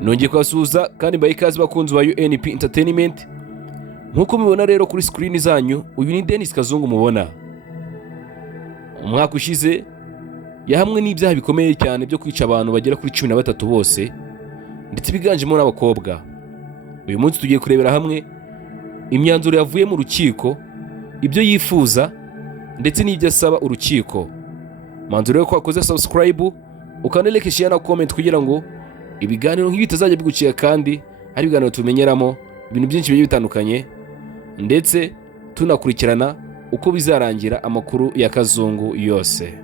Nongeye kubasuhuza kandi mbaye ikaze bakunzi ba UNP Entertainment. Nkuko mubibona rero kuri screen zanyu, uyu ni Denis Kazungu mubona. Umwaka ushize yahamwe n'ibyaha bikomeye cyane byo kwica abantu bagera kuri 13 bose, ndetse biganjemo n'abakobwa. Uyu munsi tugiye kurebera hamwe imyanzuro yavuye mu rukiko, ibyo yifuza ndetse n'ibyo asaba urukiko. Manzuro yo kwakoze subscribe, ukaneleke share na comment kugira ngo ibiganiro nk'ibi bitazajya biguciye, kandi ari ibiganiro tumenyeramo ibintu byinshi bigiye bitandukanye, ndetse tunakurikirana uko bizarangira amakuru ya Kazungu yose.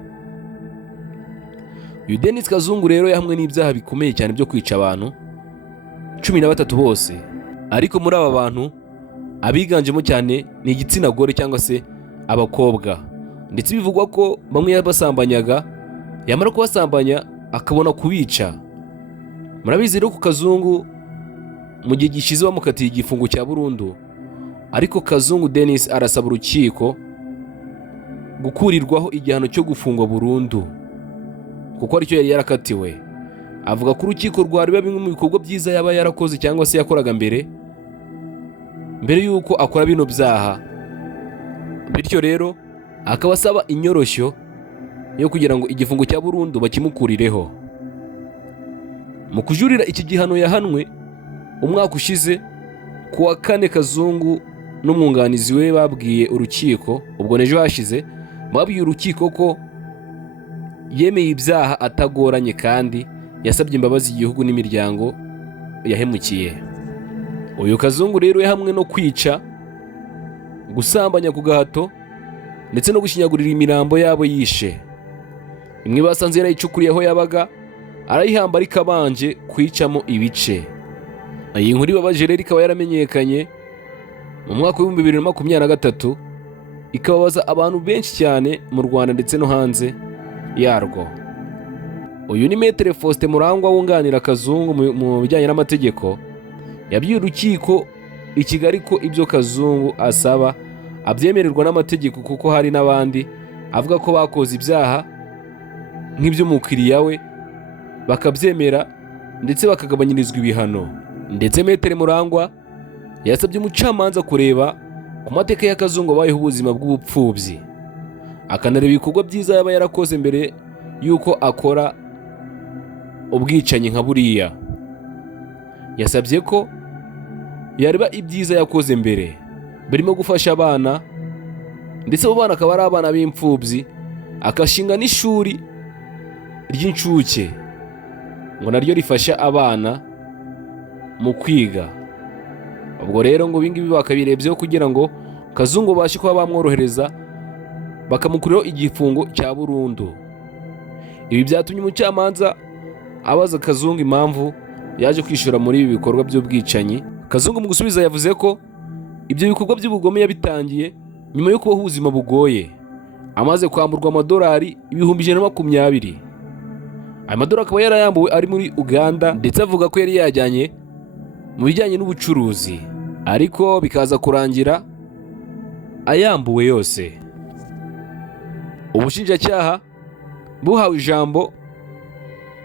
Uyu Denis Kazungu rero yahamwe n'ibyaha bikomeye cyane byo kwica abantu 13 bose, ariko muri aba bantu abiganjemo cyane ni igitsina gore cyangwa se abakobwa, ndetse bivugwa ko bamwe yabasambanyaga, yamara kubasambanya akabona kubica. Murabizi rero ku Kazungu mu gihe gishize bamukatiye igifungo cya burundu, ariko Kazungu Denis arasaba urukiko gukurirwaho igihano cyo gufungwa burundu, kuko aricyo yari yarakatiwe. Avuga ko urukiko rwari bimwe mu bikorwa byiza yaba yarakoze cyangwa se yakoraga mbere yuko akora bino byaha, bityo rero akaba asaba inyoroshyo yo kugira ngo igifungo cya burundu bakimukurireho. Mu kujurira iki gihano yahanwe umwaka ushize ku wa 4, Kazungu n'umwunganizi we babwiye urukiko, ubwo nejo hashize babwiye urukiko ko yemeye ibyaha atagoranye, kandi yasabye imbabazi igihugu n'imiryango yahemukiye. Uyu Kazungu rero yahamwe no kwica, gusambanya ku gahato, ndetse no gushinyagurira imirambo yabo yishe. Imwe basanze yarayicukuriye aho yabaga, arayihamba ariko abanje kwicamo ibice. Iyi nkuru ibabaje rero ikaba yaramenyekanye mu mwaka wa 2023, ikababaza abantu benshi cyane mu Rwanda ndetse no hanze yarwo. Uyu ni Maître Faustin Murangwa wunganira Kazungu mu bijyanye n'amategeko, yabwiye urukiko i Kigali ko ibyo Kazungu asaba abyemererwa n'amategeko, kuko hari n'abandi avuga ko bakoze ibyaha nk'iby'umukiriya we bakabyemera ndetse bakagabanyirizwa ibihano. Ndetse Maître Murangwa yasabye umucamanza kureba ku mateka ya Kazungu abayeho ubuzima bw'ubupfubyi, akanareba ibikorwa byiza yaba yarakoze mbere yuko akora ubwicanyi nka buriya. Yasabye ko yareba ibyiza yakoze mbere, birimo gufasha abana, ndetse abo bana akaba ari abana b'imfubyi, akashinga n'ishuri ry'incuke ngo naryo rifasha abana mu kwiga. Ubwo rero ngo ibingibi bakabirebyeho kugira ngo Kazungu bashe kuba bamworohereza bakamukuriraho igifungo cya burundu. Ibi byatumye umucamanza abaza Kazungu impamvu yaje kwishura muri ibi bikorwa by'ubwicanyi. Kazungu mu gusubiza yavuze ko ibyo bikorwa by'ubugome yabitangiye nyuma yo kubaho ubuzima bugoye, amaze kwamburwa amadolari 120,000. Aya madolari akaba yarayambuwe ari muri Uganda, ndetse avuga ko yari yajyanye mu bijyanye n'ubucuruzi, ariko bikaza kurangira ayambuwe yose. Ubushinjacyaha buhawe ijambo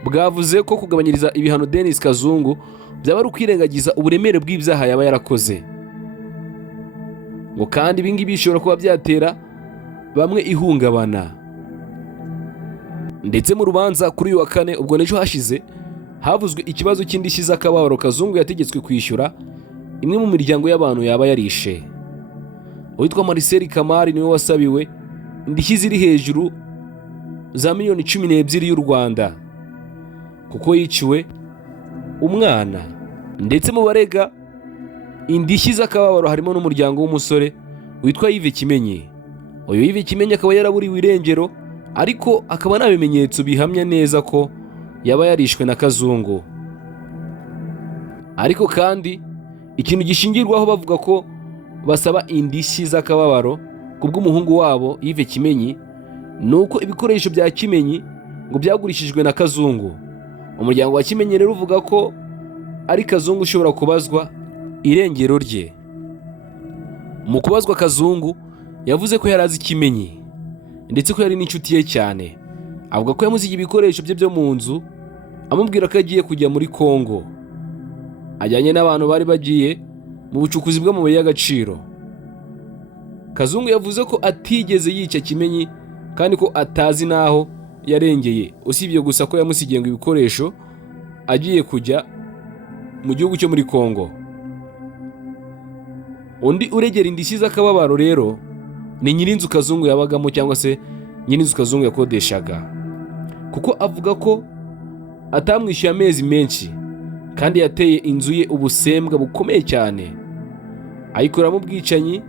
bwavuze ko kugabanyiriza ibihano Denis Kazungu byaba ari ukwirengagiza uburemere bw'ibyaha yaba yarakoze, ngo kandi ibingibi bishobora kuba byatera bamwe ihungabana. Ndetse mu rubanza kuri uyu wa 4, ubwo nejo hashize, havuzwe ikibazo cy'indishyi z'akababaro Kazungu yategetswe kwishyura imwe mu miryango y'abantu yaba yarishe. Uwitwa Marcel Kamari niwe wasabiwe indishyi ziri hejuru za miliyoni 12 y'u Rwanda, kuko yiciwe umwana. Ndetse mu barega indishyi z'akababaro harimo n'umuryango w'umusore witwa Yves Kimenyi. Uyu Yves Kimenyi akaba yaraburiwe irengero, ariko akaba nta bimenyetso bihamya neza ko yaba yarishwe na Kazungu. Ariko kandi ikintu gishingirwaho bavuga ko basaba indishyi z'akababaro kubw'umuhungu wabo Yves Kimenyi, nuko ibikoresho bya Kimenyi ngo byagurishijwe na Kazungu. Umuryango wa Kimenyi rero uvuga ko ari Kazungu ushobora kubazwa irengero rye. Mu kubazwa, Kazungu yavuze ko yari azi Kimenyi, ndetse ko yari n'inshuti ye cyane. Avuga ko yamuzigiye ibikoresho bye byo mu nzu, amubwira ko agiye kujya muri Kongo, ajyanye n'abantu bari bagiye mu bucukuzi bw'amabuye y'agaciro. Kazungu yavuze ko atigeze yica Kimenyi kandi ko atazi n'aho yarengeye, usibye gusa ko yamusigiye ngo ibikoresho agiye kujya mu gihugu cyo muri Kongo. Undi uregera indishyi z'akababaro rero ni nyirinzu Kazungu yabagamo cyangwa se nyirinzu Kazungu yakodeshaga, kuko avuga ko atamwishyuye amezi menshi kandi yateye inzu ye ubusembwa bukomeye cyane, ayikoramo ubwicanyi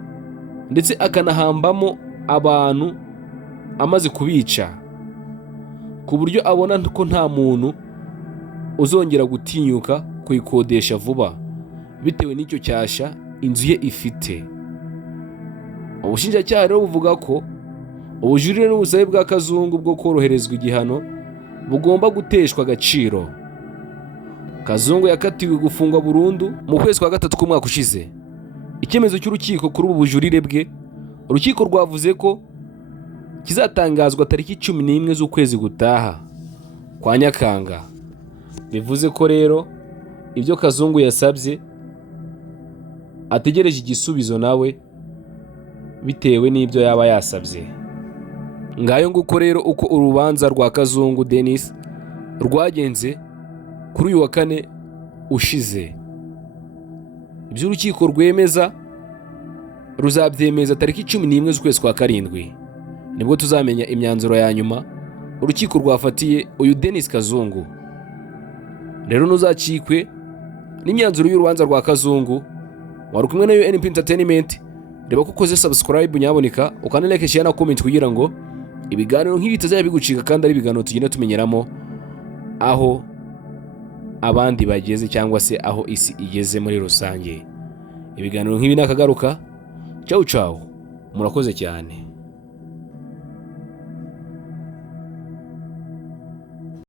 ndetse akanahambamo abantu amaze kubica, ku buryo abona ko nta muntu uzongera gutinyuka kuyikodesha vuba bitewe n'icyo cyasha inzu ye ifite. Ubushinjacyaha rero buvuga ko ubujurire n'ubusabe bwa Kazungu bwo koroherezwa igihano bugomba guteshwa agaciro. Kazungu yakatiwe gufungwa burundu mu kwezi kwa gatatu k'umwaka ushize. Icyemezo cy'urukiko kuri ubu bujurire bwe, urukiko rwavuze ko kizatangazwa tariki 11 z'ukwezi gutaha kwa Nyakanga. Bivuze ko rero ibyo Kazungu yasabye ategereje igisubizo nawe bitewe n'ibyo yaba yasabye. Ngayo nguko rero uko urubanza rwa Kazungu Denis rwagenze kuri uyu wa kane ushize. Ibyo urukiko rwemeza ruzabyemeza tariki 11 z'ukwezi kwa karindwi, nibwo tuzamenya imyanzuro ya nyuma urukiko rwafatiye uyu Denis Kazungu. Rero ntuzacikwe n'imyanzuro y'urubanza rwa Kazungu. Wari kumwe na UNP Entertainment. Reba ko ukoze subscribe nyaboneka, ukana like, share na comment kugira ngo ibiganiro nk'ibi bitazajya bigucika kandi ari ibiganiro tugenda tumenyeramo aho abandi bageze cyangwa se aho isi igeze muri rusange. Ibiganiro nk'ibi nakagaruka. Ciao ciao, murakoze cyane.